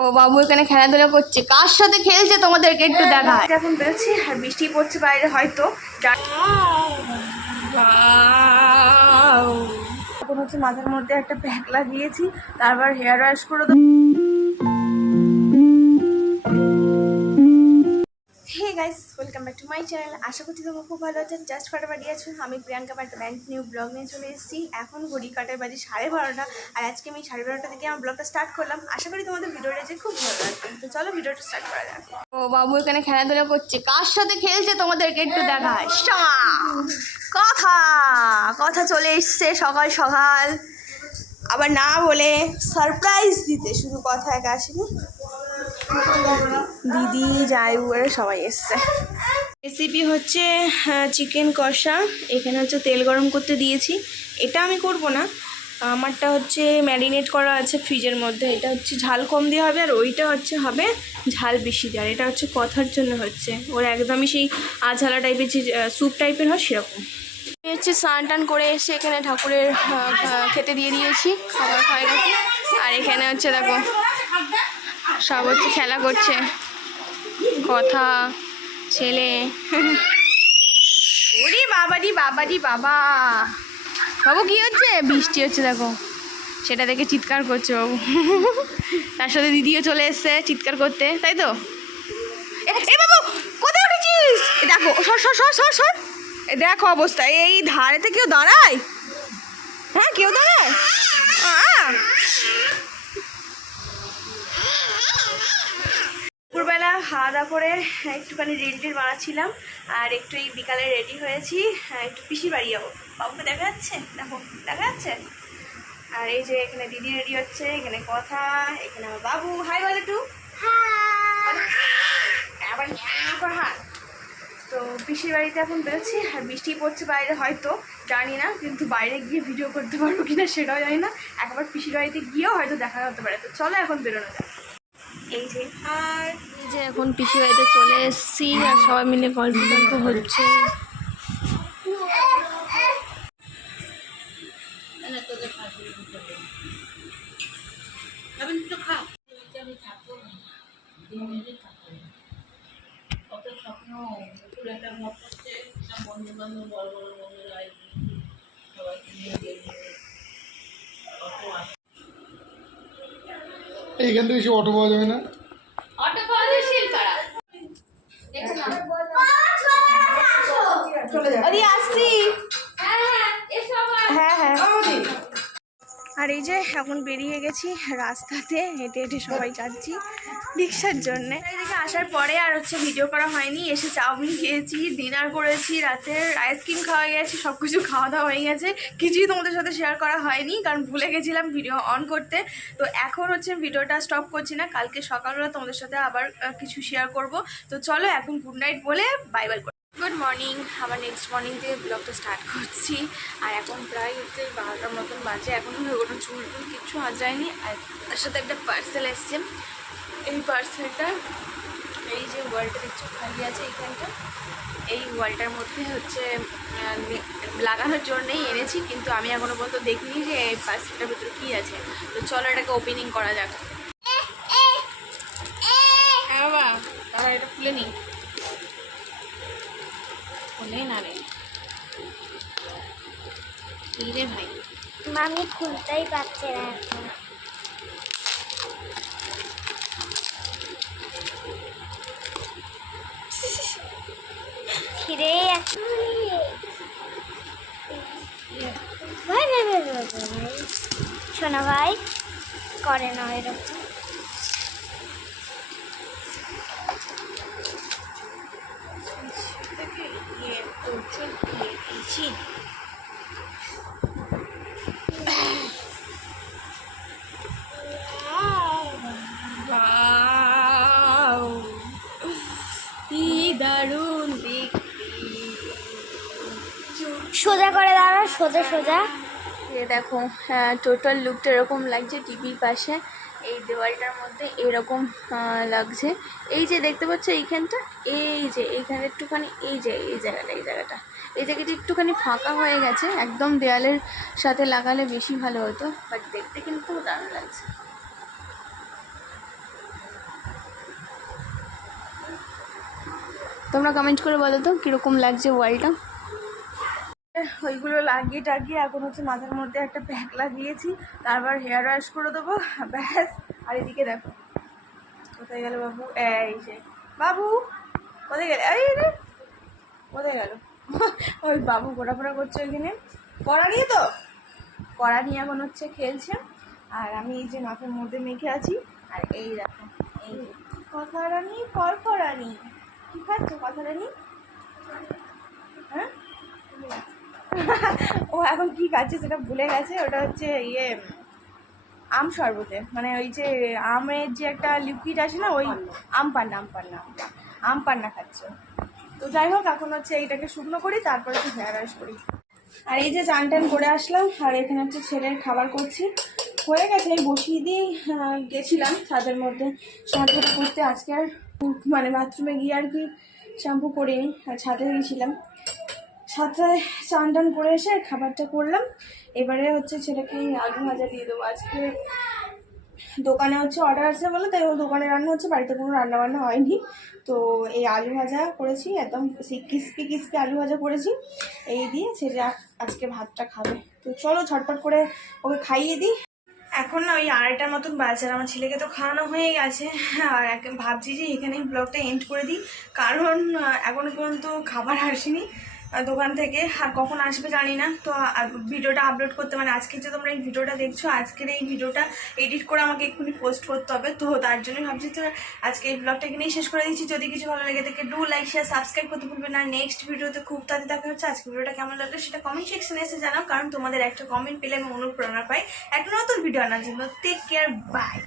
ও বাবু এখানে খেলাধুলা করছে, কার সাথে খেলছে তোমাদেরকে একটু দেখায়। এখন বেরোচ্ছি আর বৃষ্টি পড়ছে বাইরে, হয়তো এখন হচ্ছে মাথার মধ্যে একটা প্যাক লাগিয়েছি, তারপর হেয়ার ওয়াশ করে hey guys, welcome back to my channel. আশা করছি তোমরা খুব ভালো আছেন, জাস্ট ফাটাফাটি আছো। আমি প্রিয়াঙ্কা একটা ব্যান্ড নিউ ব্লগ নিয়ে চলে এসেছি। এখন ঘড়ি কাটার বাজে 12:30, আর আজকে আমি 12:30 থেকে আমার ব্লগটা স্টার্ট করলাম। আশা করি তোমাদের ভিডিওটা যে খুব ভালো লাগবে। তো চলো ভিডিওটা স্টার্ট করা যাক। ও বাবু এখানে খেলাধুলা করছে, কার সাথে খেলছে তোমাদেরকে একটু দেখায়। কথা কথা চলে এসছে সকাল সকাল, আবার না বলে সারপ্রাইজ দিতে, শুধু কথা একা আসেনি, দিদি জায়ু এরা সবাই এসছে। রেসিপি হচ্ছে চিকেন কষা। এখানে হচ্ছে তেল গরম করতে দিয়েছি। এটা আমি করব না, আমারটা হচ্ছে ম্যারিনেট করা আছে ফ্রিজের মধ্যে। এটা হচ্ছে ঝাল কম দিয়ে হবে, আর ওইটা হচ্ছে হবে ঝাল বেশি দিয়ে। আর এটা হচ্ছে কথার জন্য হচ্ছে, ওর একদমই সেই আঝালা টাইপের যে স্যুপ টাইপের হয় সেরকম। আমি হচ্ছে স্নান টান করে এসে এখানে ঠাকুরের খেতে দিয়ে দিয়েছি, খাবার হয়ে গেছে। আর এখানে হচ্ছে দেখো সব হচ্ছে খেলা করছে, কথা ছেলে। ওরে বাবারি বাবারি বাবা, বাবু কি হচ্ছে? বৃষ্টি হচ্ছে দেখো, সেটা দেখে চিৎকার করছে বাবু। তার সাথে দিদিও চলে এসছে চিৎকার করতে, তাই তো? এ বাবু কোথায় উঠেছিস? দেখো সর সর সর সর সর, দেখো অবস্থা, এই ধারেতে কেউ দাঁড়ায়? হ্যাঁ কেউ দাঁড়ায়? দুপুরবেলা খাওয়া দাওয়া করে একটুখানি রেডি বানাচ্ছিলাম, আর একটু এই বিকালে রেডি হয়েছি, একটু পিসির বাড়ি যাবো। বাবুকে দেখা যাচ্ছে? দেখো দেখা যাচ্ছে। আর এই যে এখানে দিদি রেডি হচ্ছে, এখানে কথা, এখানে আমার বাবু। হাই বল একটু। আবার হাই। তো পিসির বাড়িতে এখন বেরোচ্ছি, আর বৃষ্টি পড়ছে বাইরে, হয়তো জানি না, কিন্তু বাইরে গিয়ে ভিডিও করতে পারবো কিনা সেটাও জানি না। একবার পিসির বাড়িতে গিয়েও হয়তো দেখা হতে পারে। তো চলো এখন বেরোনো যায়। এই যে আর এই যে এখন পিসি বাড়িতে চলে এসেছি, আর সবাই মিলে গল্প হচ্ছে। এইখান থেকে সে অটো পাওয়া যাবে না? অটো পাওয়া যায় শিলপাড়া। আসছি। হ্যাঁ হ্যাঁ। আর এই যে এখন বেরিয়ে গেছি রাস্তাতে, হেঁটে হেঁটে সবাই যাচ্ছি রিক্সার জন্যে। এদিকে আসার পরে আর হচ্ছে ভিডিও করা হয়নি। এসে চাউমিন খেয়েছি, ডিনার করেছি, রাতের আইসক্রিম খাওয়া গেছে, সব কিছু খাওয়া দাওয়া হয়ে গেছে। কিছুই তোমাদের সাথে শেয়ার করা হয়নি, কারণ ভুলে গেছিলাম ভিডিও অন করতে। তো এখন হচ্ছে ভিডিওটা স্টপ করছি না, কালকে সকালবেলা তোমাদের সাথে আবার কিছু শেয়ার করব। তো চলো এখন গুড নাইট বলে বাই বাই। গুড মর্নিং, আবার নেক্সট মর্নিং থেকে ব্লগটা স্টার্ট করছি। আর এখন প্রায় হচ্ছে 12টার মতন বাজে, এখনও কোনো চুল টুল কিচ্ছু যায়নি। আর তার সাথে একটা পার্সেল এসছে। এই পার্সেলটা, এই যে ওয়ালটা দেখছো খালি আছে এইখানটা, এই ওয়ালটার মধ্যে হচ্ছে লাগানোর জন্যই এনেছি, কিন্তু আমি এখনও পর্যন্ত দেখিনি যে এই পার্সেলটার ভিতরে কী আছে। তো চলো এটাকে ওপেনিং করা যাক। হ্যাঁ বাবা, তাহলে এটা খুলে নিই। খুলে না রে, কি রে ভাই, মামি খুলতেই পারছে না এখন। ফিরে ভাই ভাই ভাই ভাই ভাই, শোনো ভাই, করে না এরকম। দারুণ সোজা করে দাঁড়া, সোজা সোজা। এ দেখো, টোটাল লুকটা এরকম লাগছে টিভির পাশে, এই দেওয়ালটার মধ্যে এরকম লাগছে। এই যে দেখতে পাচ্ছ এইখানটা, এই যে এইখানে একটুখানি, এই জায়গাটা এই জায়গাটা একটুখানি ফাঁকা হয়ে গেছে, একদম দেওয়ালের সাথে লাগালে বেশি ভালো হতো, বাট দেখতে কিন্তু দারুণ লাগছে। তোমরা কমেন্ট করে বলো তো কীরকম লাগছে ওয়ালটা। ওইগুলো লাগিয়ে টাগিয়ে এখন হচ্ছে মাথার মধ্যে একটা প্যাক লাগিয়েছি, তারপর হেয়ার ওয়াশ করে দেবো, ব্যাস। আর এদিকে দেখো কোথায় গেল বাবু, এই যে বাবু কোথায় গেলে, এই রে কোথায় গেল ওই বাবু ঘোরাফোরা করছে ওইখানে, কড়া নিয়ে তো কড়া নিয়ে এখন হচ্ছে খেলছে। আর আমি এই যে মাথার মধ্যে মেখে আছি, আর এই দেখো এই যে কথা রানী ফরফরানি, কি খাচ্ছে কথা রানী, হ্যাঁ ও এখন কি খাচ্ছে সেটা ভুলে গেছে, ওটা হচ্ছে ইয়ে আম শরবতে, মানে ওই যে আমের যে একটা লিকুইড আছে না, ওই আম পান্না খাচ্ছে। তো যাই হোক এখন হচ্ছে এইটাকে শুকনো করি, তারপরে একটু হেয়ার ওয়াশ করি। আর এই যে চান টান করে আসলাম, আর এখানে হচ্ছে ছেলের খাবার করছি, হয়ে গেছে। আমি বসিয়ে দিয়ে গেছিলাম ছাদের মধ্যে শ্যাম্পুটা করতে, আজকে আর মানে বাথরুমে গিয়ে আর কি শ্যাম্পু করিনি, আর ছাদে গেছিলাম। সাথে চান টান করে এসে খাবারটা করলাম। এবারে হচ্ছে ছেলেকে আলু ভাজা দিয়ে দেবো। আজকে দোকানে হচ্ছে অর্ডার আছে বলে তাই ও দোকানে রান্না হচ্ছে, বাড়িতে কোনো রান্না বান্না হয়নি। তো এই আলু ভাজা করেছি, একদম ক্রিস্পি ক্রিস্পি আলু ভাজা করেছি, এই দিয়ে ছেলে আজকে ভাতটা খাবে। তো চলো ঝটপট করে ওকে খাইয়ে দিই। এখন না ওই 2:30টার মতন বাজে, আর আমার ছেলেকে তো খাওয়ানো হয়ে গেছে। আর ভাবছি যে এখানেই ব্লগটা এন্ড করে দিই, কারণ এখনো পর্যন্ত খাবার আসেনি দোকান থেকে, আর কখন আসবে জানি না। তো ভিডিওটা আপলোড করতে, মানে আজকে যে তোমরা এই ভিডিওটা দেখছো, আজকের এই ভিডিওটা এডিট করে আমাকে এক্ষুনি পোস্ট করতে হবে। তো তার জন্যই ভাবছি তো আজকে এই ব্লগটা এখানেই শেষ করে দিচ্ছি। যদি কিছু ভালো লেগে থাকে ডু লাইক শেয়ার সাবস্ক্রাইব করতে ভুলবে না। নেক্সট ভিডিওতে খুব তাড়াতাড়ি দেখা হচ্ছে। আজকে ভিডিওটা কেমন লাগলো সেটা কমেন্ট সেকশনে এসে জানাও, কারণ তোমাদের একটা কমেন্ট পেলে আমি অনুপ্রেরণা পাই একটা নতুন ভিডিও আনার জন্য। Take care, by.